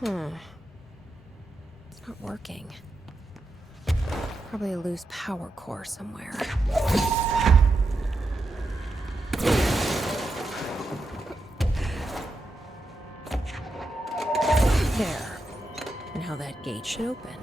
It's not working. Probably a loose power core somewhere. There. Now that gate should open.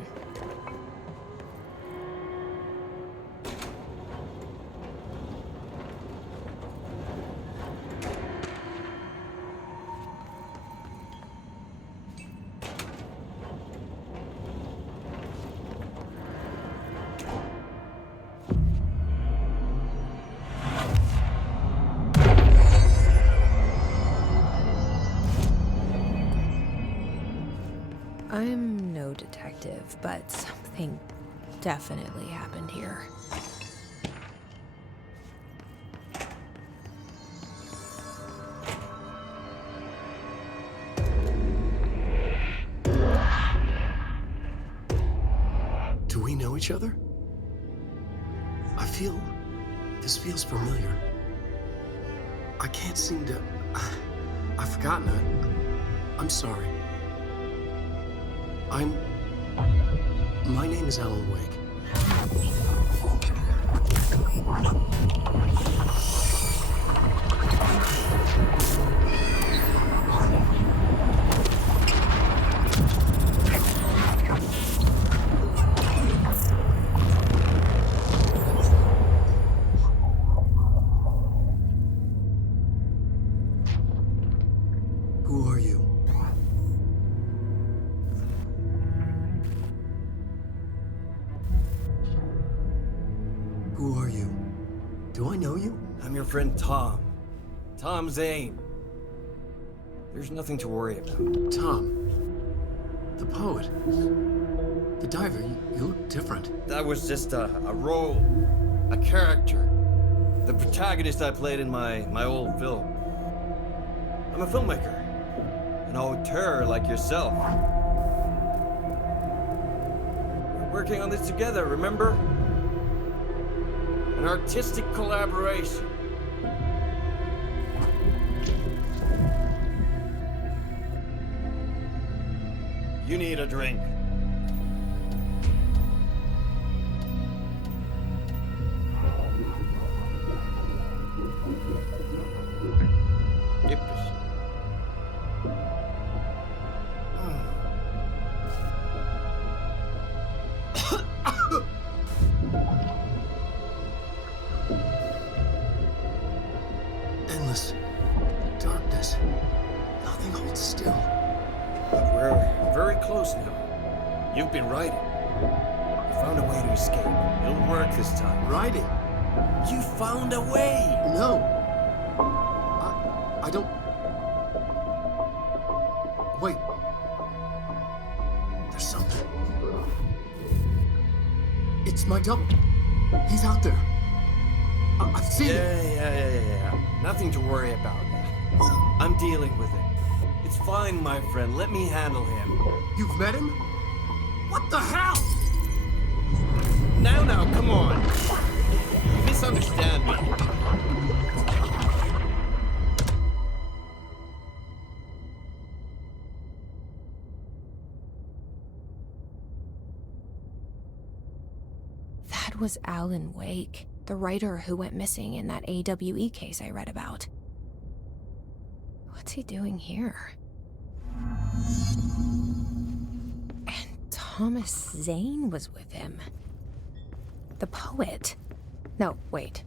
I'm no detective, but something definitely happened here. Do we know each other? This feels familiar. I can't seem to... I've forgotten it. I'm sorry. My name is Alan Wake. Who are you? Who are you? Do I know you? I'm your friend Tom. Tom Zane. There's nothing to worry about. Tom. The poet. The diver. You look different. That was just a role. A character. The protagonist I played in my old film. I'm a filmmaker. An auteur like yourself. We're working on this together, remember? An artistic collaboration. You need a drink. Yipus. Endless darkness. Nothing holds still. But we're very close now. You've been writing. You found a way to escape. It'll work this time. Riding? You found a way! No. I don't... Wait. There's something. It's my double. He's out there. I've seen him. Yeah. Nothing to worry about. I'm dealing with it. It's fine, my friend. Let me handle him. You've met him? What the hell? Now, come on. You misunderstand me. That was Alan Wake, the writer who went missing in that AWE case I read about. What's he doing here? And Thomas Zane was with him. The poet. No, wait.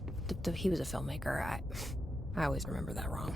He was a filmmaker. I always remember that wrong.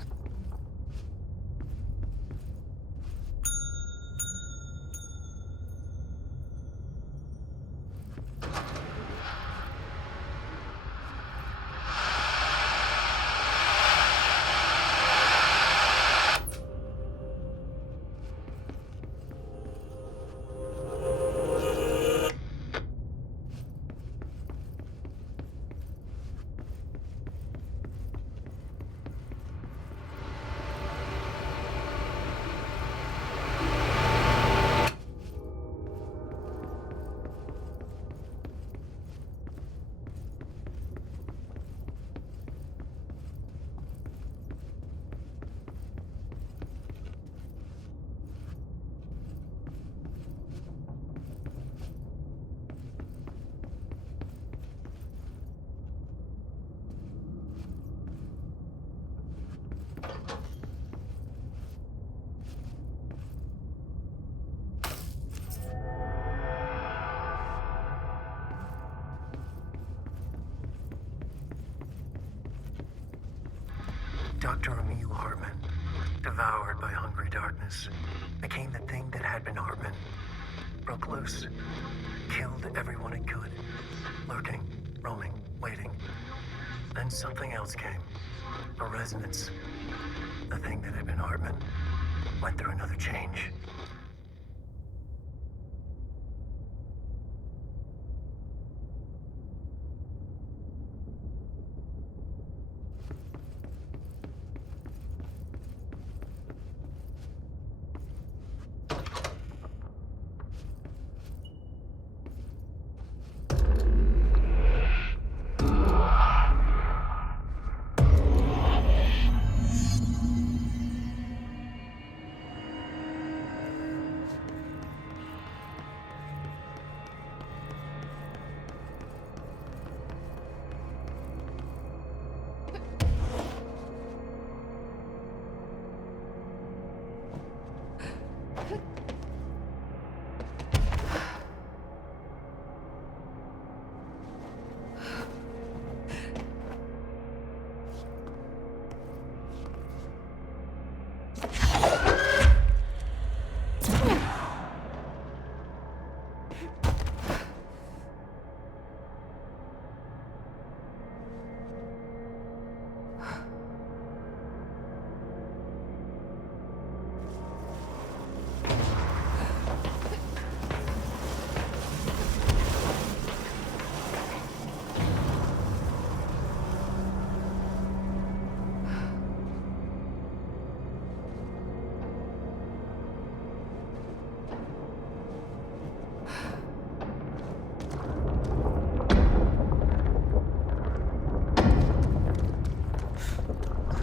Dr. Emil Hartman, devoured by hungry darkness, became the thing that had been Hartman. Broke loose, killed everyone it could, lurking, roaming, waiting. Then something else came, a resonance. The thing that had been Hartman went through another change.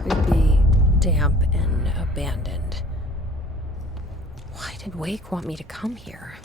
Creepy, damp, and abandoned. Why did Wake want me to come here?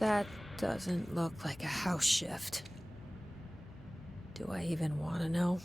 That doesn't look like a house shift. Do I even want to know?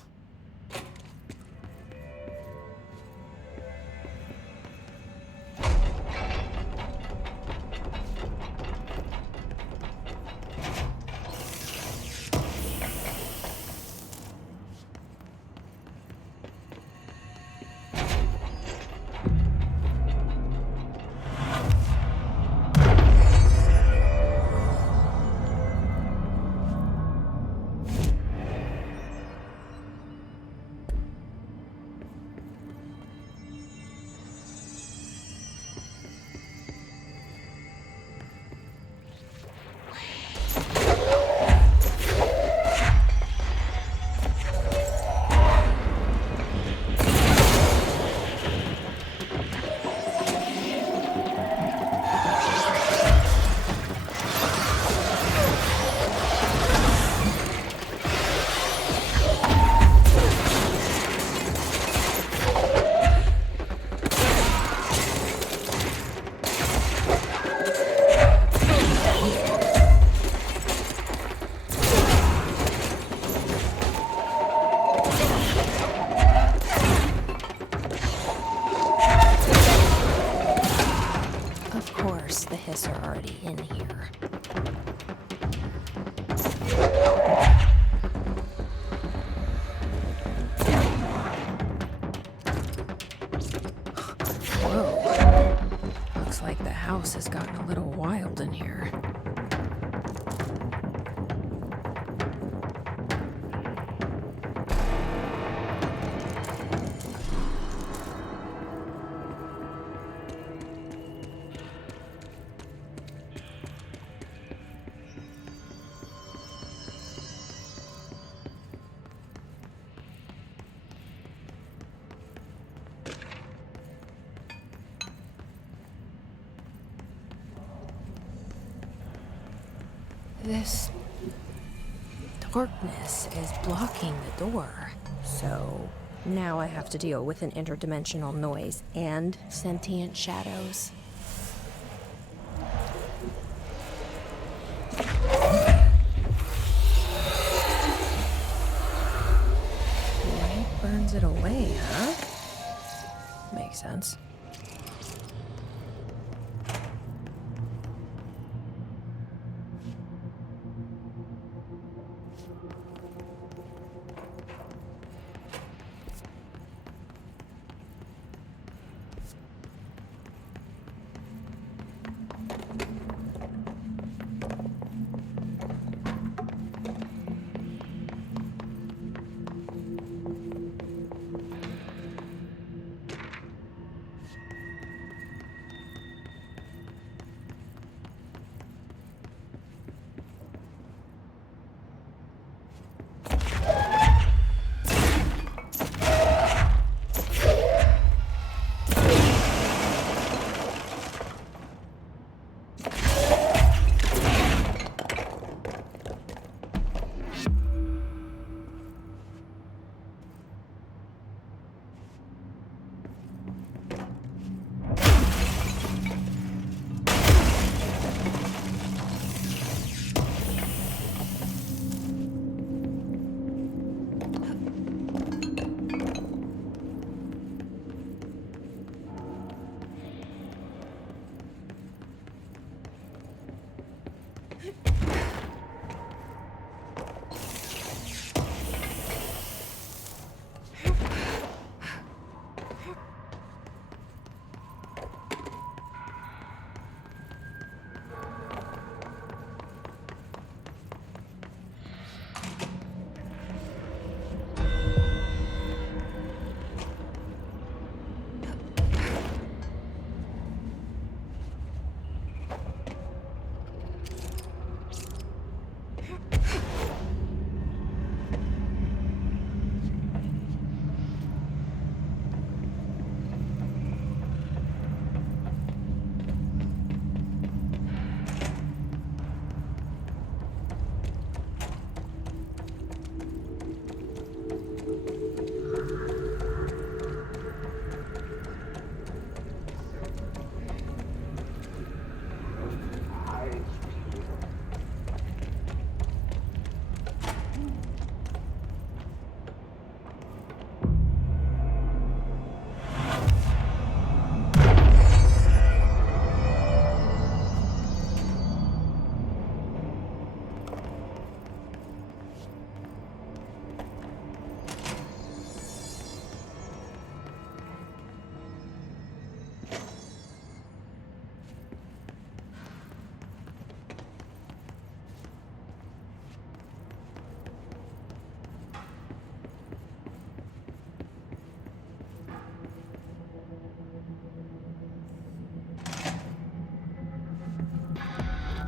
house has gotten a little wild in here. This darkness is blocking the door, so now I have to deal with an interdimensional noise and sentient shadows. Light burns it away, huh? Makes sense.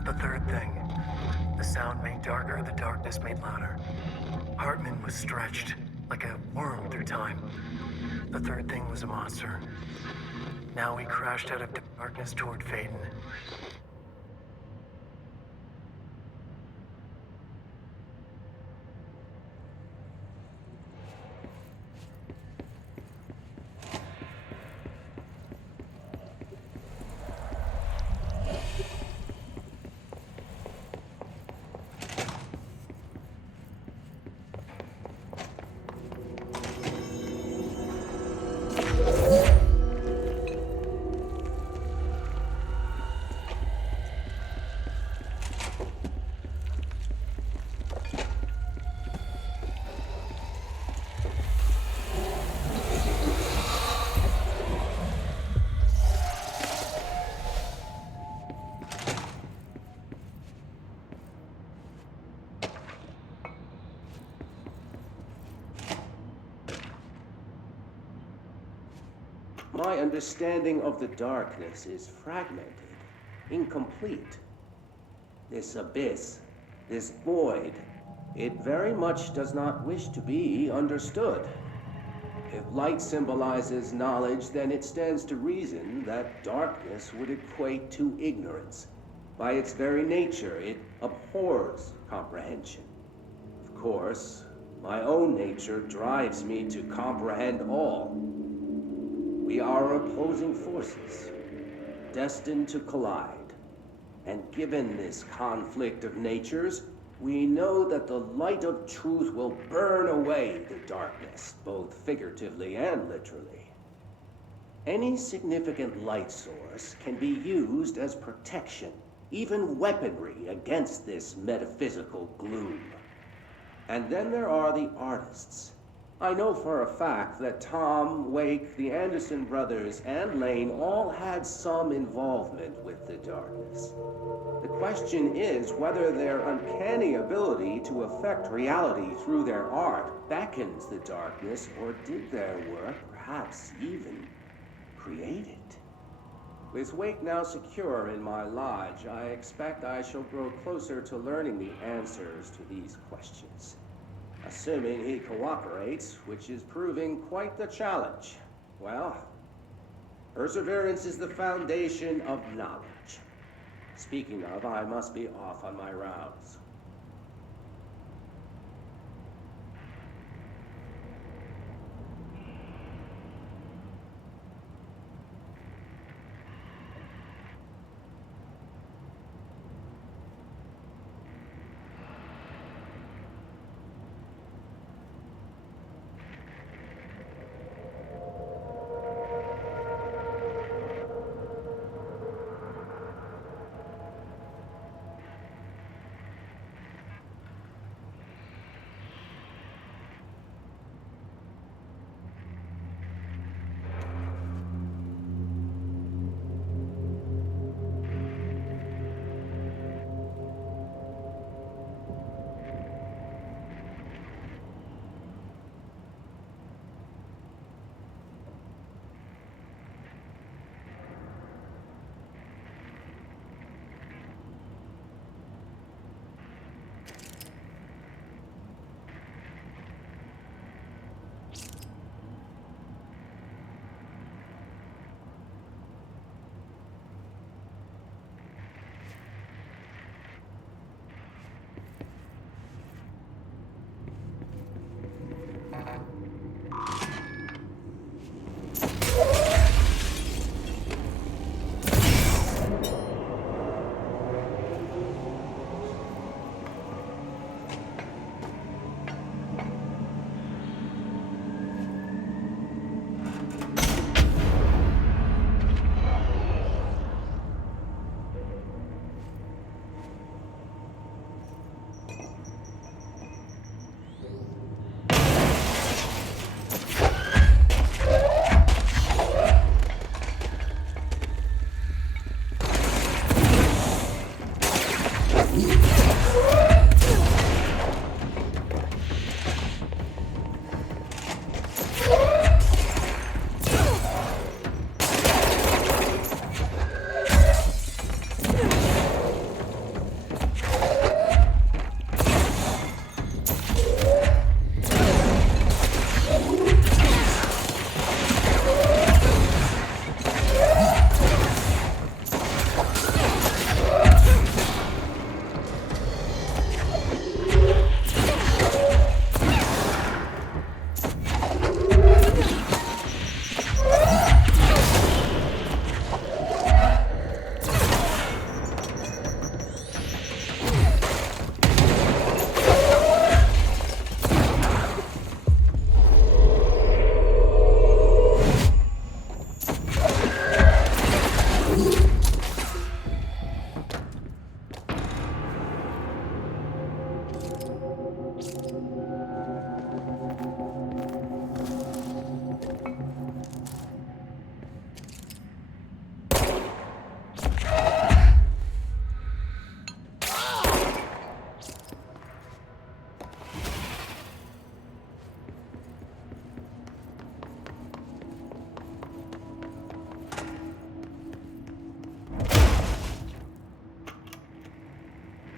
The third thing. The sound made darker, the darkness made louder. Hartman was stretched, like a worm through time. The third thing was a monster. Now he crashed out of darkness toward Faden. My understanding of the darkness is fragmented, incomplete. This abyss, this void, it very much does not wish to be understood. If light symbolizes knowledge, then it stands to reason that darkness would equate to ignorance. By its very nature, it abhors comprehension. Of course, my own nature drives me to comprehend all. We are opposing forces, destined to collide. And given this conflict of natures, we know that the light of truth will burn away the darkness, both figuratively and literally. Any significant light source can be used as protection, even weaponry against this metaphysical gloom. And then there are the artists. I know for a fact that Tom, Wake, the Anderson brothers, and Lane all had some involvement with the darkness. The question is whether their uncanny ability to affect reality through their art beckons the darkness, or did their work perhaps even create it? With Wake now secure in my lodge, I expect I shall grow closer to learning the answers to these questions. Assuming he cooperates, which is proving quite the challenge. Well, perseverance is the foundation of knowledge. Speaking of, I must be off on my rounds.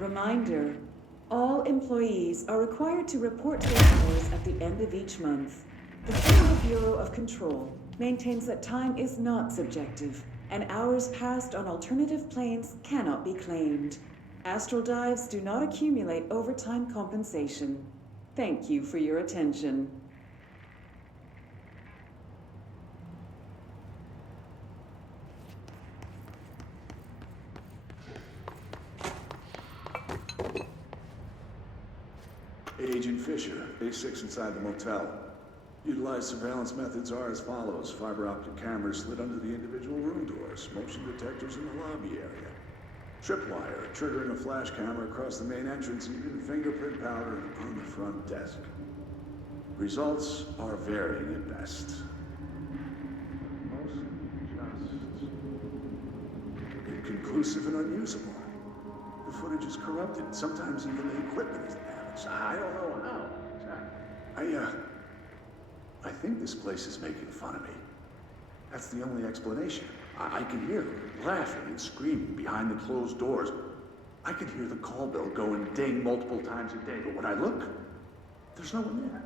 Reminder, all employees are required to report to their hours at the end of each month. The Federal Bureau of Control maintains that time is not subjective, and hours passed on alternative planes cannot be claimed. Astral dives do not accumulate overtime compensation. Thank you for your attention. Agent Fisher, A6 inside the motel. Utilized surveillance methods are as follows. Fiber optic cameras slid under the individual room doors, motion detectors in the lobby area, tripwire triggering a flash camera across the main entrance, and even fingerprint powder on the front desk. Results are varying at best. Mostly just inconclusive and unusable. The footage is corrupted. Sometimes even the equipment is damaged. I don't know how. I think this place is making fun of me. That's the only explanation. I can hear them laughing and screaming behind the closed doors. I can hear the call bell go and ding multiple times a day, but when I look, there's no one there.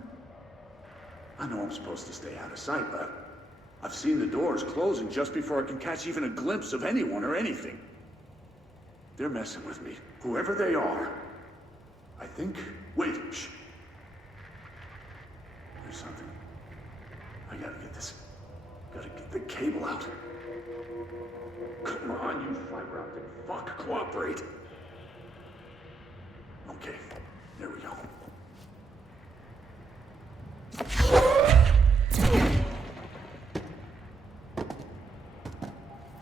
I know I'm supposed to stay out of sight, but I've seen the doors closing just before I can catch even a glimpse of anyone or anything. They're messing with me, whoever they are. I think... Wait, shh. There's something. I gotta get this. Gotta get the cable out. Come on, you fiber optic fuck, cooperate. Okay, there we go.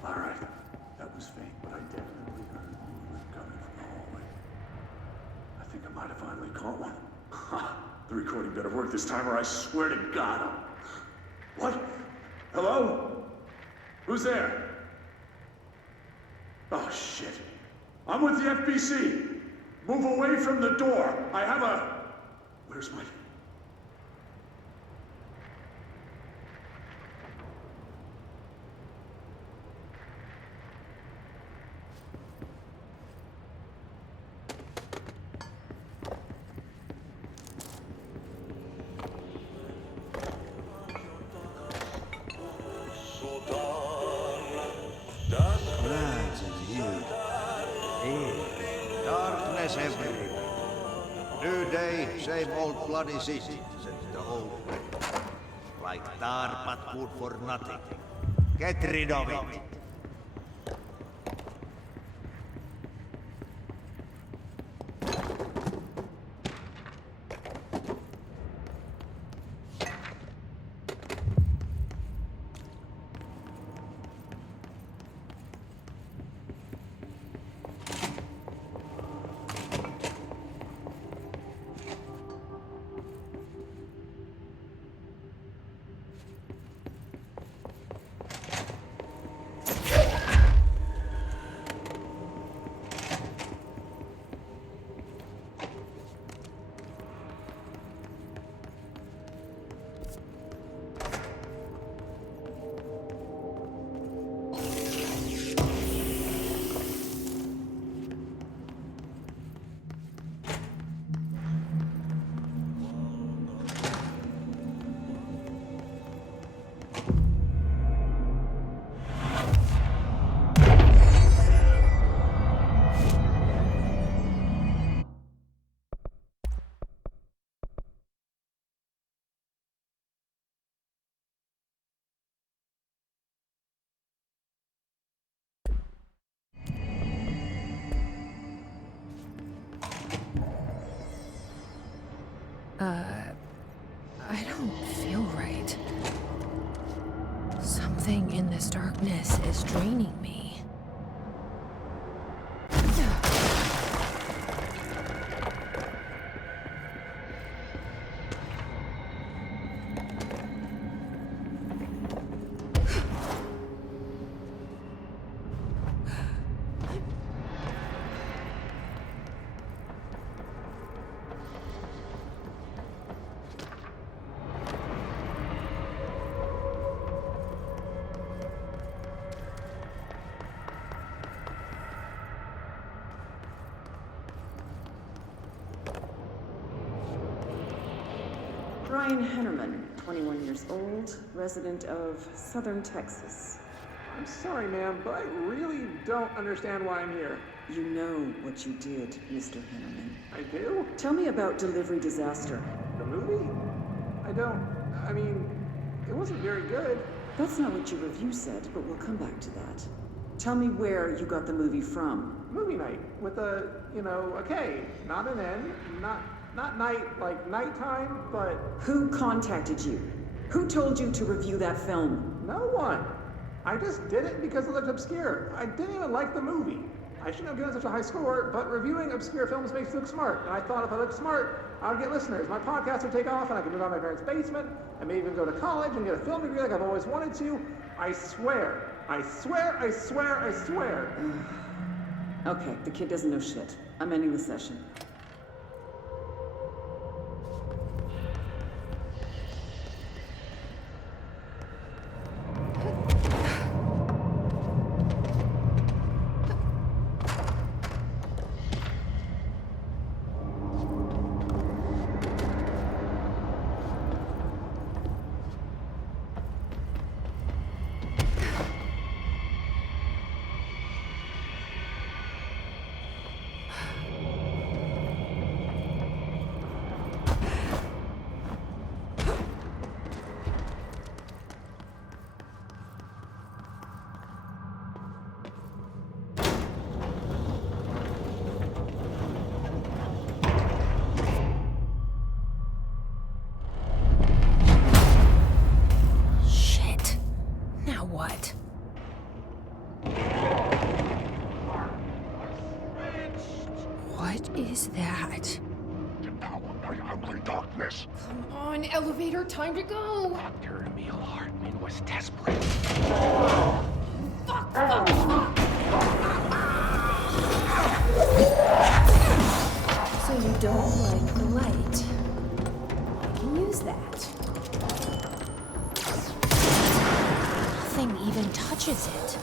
Alright, that was faint, but I definitely heard movement coming from the hallway. I think I might have finally caught one. The recording better work this time, or I swear to God I'm... What? Hello? Who's there? Oh, shit. I'm with the FBC. Move away from the door. I have a... Where's my... Darkness everywhere. New day, same old bloody city, says the old way. Like tar but good for nothing. Get rid of it. I don't feel right. Something in this darkness is draining me. Brian Hennerman, 21 years old, resident of Southern Texas. I'm sorry, ma'am, but I really don't understand why I'm here. You know what you did, Mr. Hennerman. I do? Tell me about Delivery Disaster. The movie? I mean, it wasn't very good. That's not what your review said, but we'll come back to that. Tell me where you got the movie from. Movie night with a K, not an N, not night like nighttime, but Who contacted you? Who told you to review that film? no one. I just did it because it looked obscure. I didn't even like the movie. I shouldn't have given such a high score, but reviewing obscure films makes you look smart. And I thought if I looked smart, I would get listeners. My podcast would take off, and I could move out of my parents' basement, and maybe even go to college and get a film degree like I've always wanted to. I swear. I swear, I swear, I swear. Okay, the kid doesn't know shit. I'm ending the session. Shit. Now what? What is that? Devoured by hungry darkness. Come on, elevator, time to go. Dr. Emil Hartman was desperate. Fuck, fuck, fuck. So you don't like the light? I can use that. Nothing even touches it.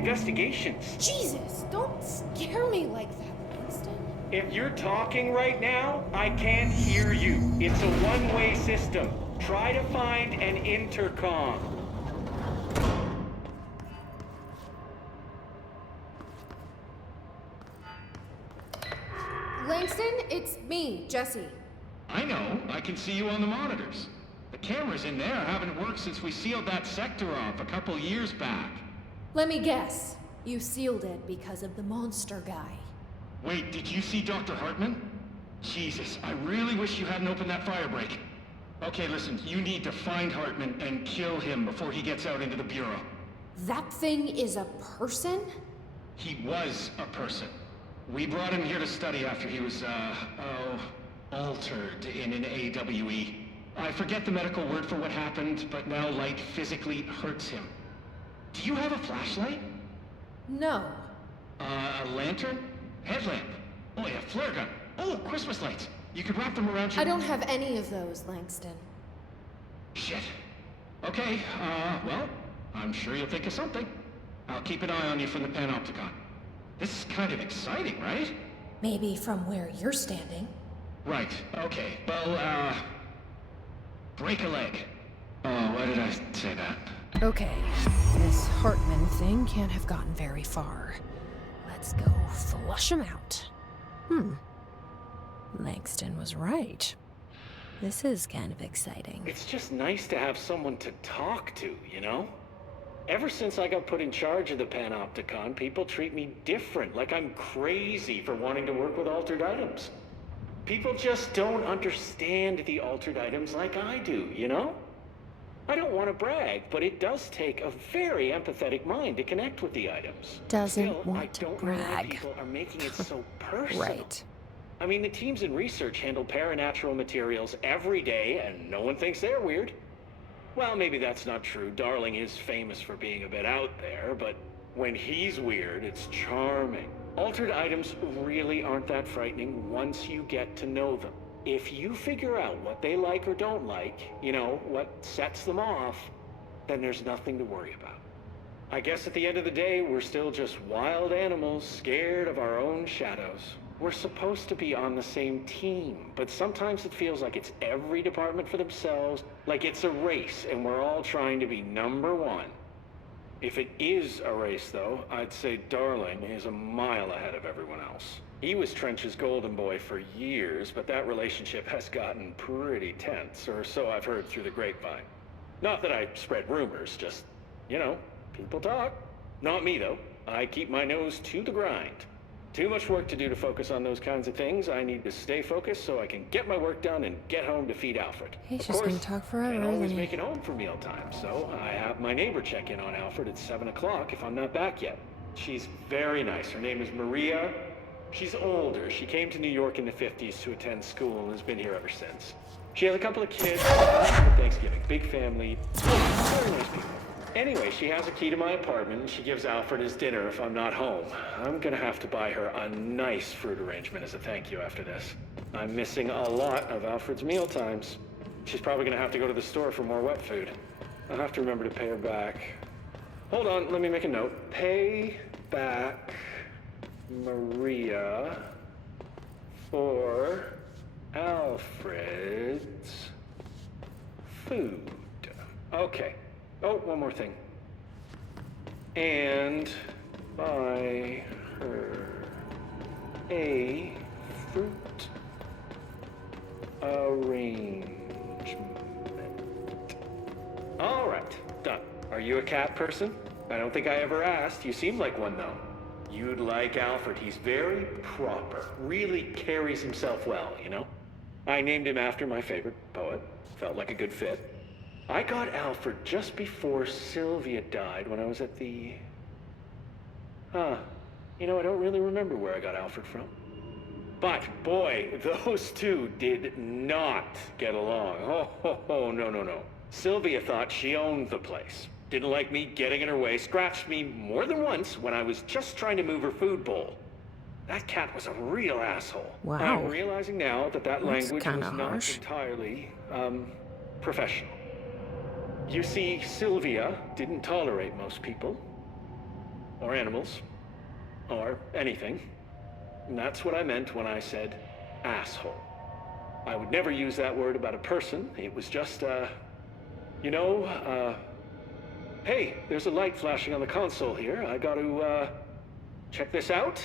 investigations. Jesus, don't scare me like that, Langston. If you're talking right now, I can't hear you. It's a one-way system. Try to find an intercom. Langston, it's me, Jesse. I know. I can see you on the monitors. The cameras in there haven't worked since we sealed that sector off a couple years back. Let me guess. You sealed it because of the monster guy. Wait, did you see Dr. Hartman? Jesus, I really wish you hadn't opened that fire break. Okay, listen, you need to find Hartman and kill him before he gets out into the Bureau. That thing is a person? He was a person. We brought him here to study after he was, altered in an AWE. I forget the medical word for what happened, but now light physically hurts him. Do you have a flashlight? No. A lantern? Headlamp? Oh yeah, flare gun. Oh, Christmas lights. You could wrap them around your... I don't have any of those, Langston. Shit. Okay, well, I'm sure you'll think of something. I'll keep an eye on you from the Panopticon. This is kind of exciting, right? Maybe from where you're standing. Right, okay. Well, break a leg. Oh, why did I say that? Okay, this Hartman thing can't have gotten very far. Let's go flush him out. Langston was right. This is kind of exciting. It's just nice to have someone to talk to, you know? Ever since I got put in charge of the Panopticon, people treat me different, like I'm crazy for wanting to work with altered items. People just don't understand the altered items like I do, you know? I don't want to brag, but it does take a very empathetic mind to connect with the items. Doesn't want to I don't know why brag. people are making it so personal. Right. I mean, the teams in research handle paranatural materials every day, and no one thinks they're weird. Well, maybe that's not true. Darling is famous for being a bit out there, but when he's weird, it's charming. Altered items really aren't that frightening once you get to know them. If you figure out what they like or don't like, you know, what sets them off, then there's nothing to worry about. I guess at the end of the day, we're still just wild animals scared of our own shadows. We're supposed to be on the same team, but sometimes it feels like it's every department for themselves, like it's a race and we're all trying to be number one. If it is a race, though, I'd say Darling is a mile ahead of everyone else. He was Trench's golden boy for years, but that relationship has gotten pretty tense, or so I've heard through the grapevine. Not that I spread rumors, just, you know, people talk. Not me, though. I keep my nose to the grind. Too much work to do to focus on those kinds of things. I need to stay focused so I can get my work done and get home to feed Alfred. He's Of just course, gonna talk forever, can't always isn't he? make it home for mealtime, so I have my neighbor check in on Alfred at 7 o'clock if I'm not back yet. She's very nice. Her name is Maria. She's older. She came to New York in the 50s to attend school and has been here ever since. She has a couple of kids for Thanksgiving. Big family. Very nice people. Anyway, she has a key to my apartment, and she gives Alfred his dinner if I'm not home. I'm gonna have to buy her a nice fruit arrangement as a thank you after this. I'm missing a lot of Alfred's meal times. She's probably gonna have to go to the store for more wet food. I'll have to remember to pay her back. Hold on, let me make a note. Pay back Maria for Alfred's food. Okay. Oh, one more thing. And buy her a fruit arrangement. All right, done. Are you a cat person? I don't think I ever asked. You seem like one, though. You'd like Alfred. He's very proper. Really carries himself well, you know? I named him after my favorite poet. Felt like a good fit. I got Alfred just before Sylvia died when I was at the... You know, I don't really remember where I got Alfred from. But, boy, those two did not get along. Oh, no. Sylvia thought she owned the place. Didn't like me getting in her way, scratched me more than once when I was just trying to move her food bowl. That cat was a real asshole. Wow. I'm realizing now that That's language was kinda not harsh. entirely, professional. You see, Sylvia didn't tolerate most people. or animals, or anything. And that's what I meant when I said asshole. I would never use that word about a person. It was just, hey, there's a light flashing on the console here. I gotta, check this out.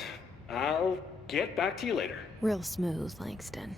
I'll get back to you later. Real smooth, Langston.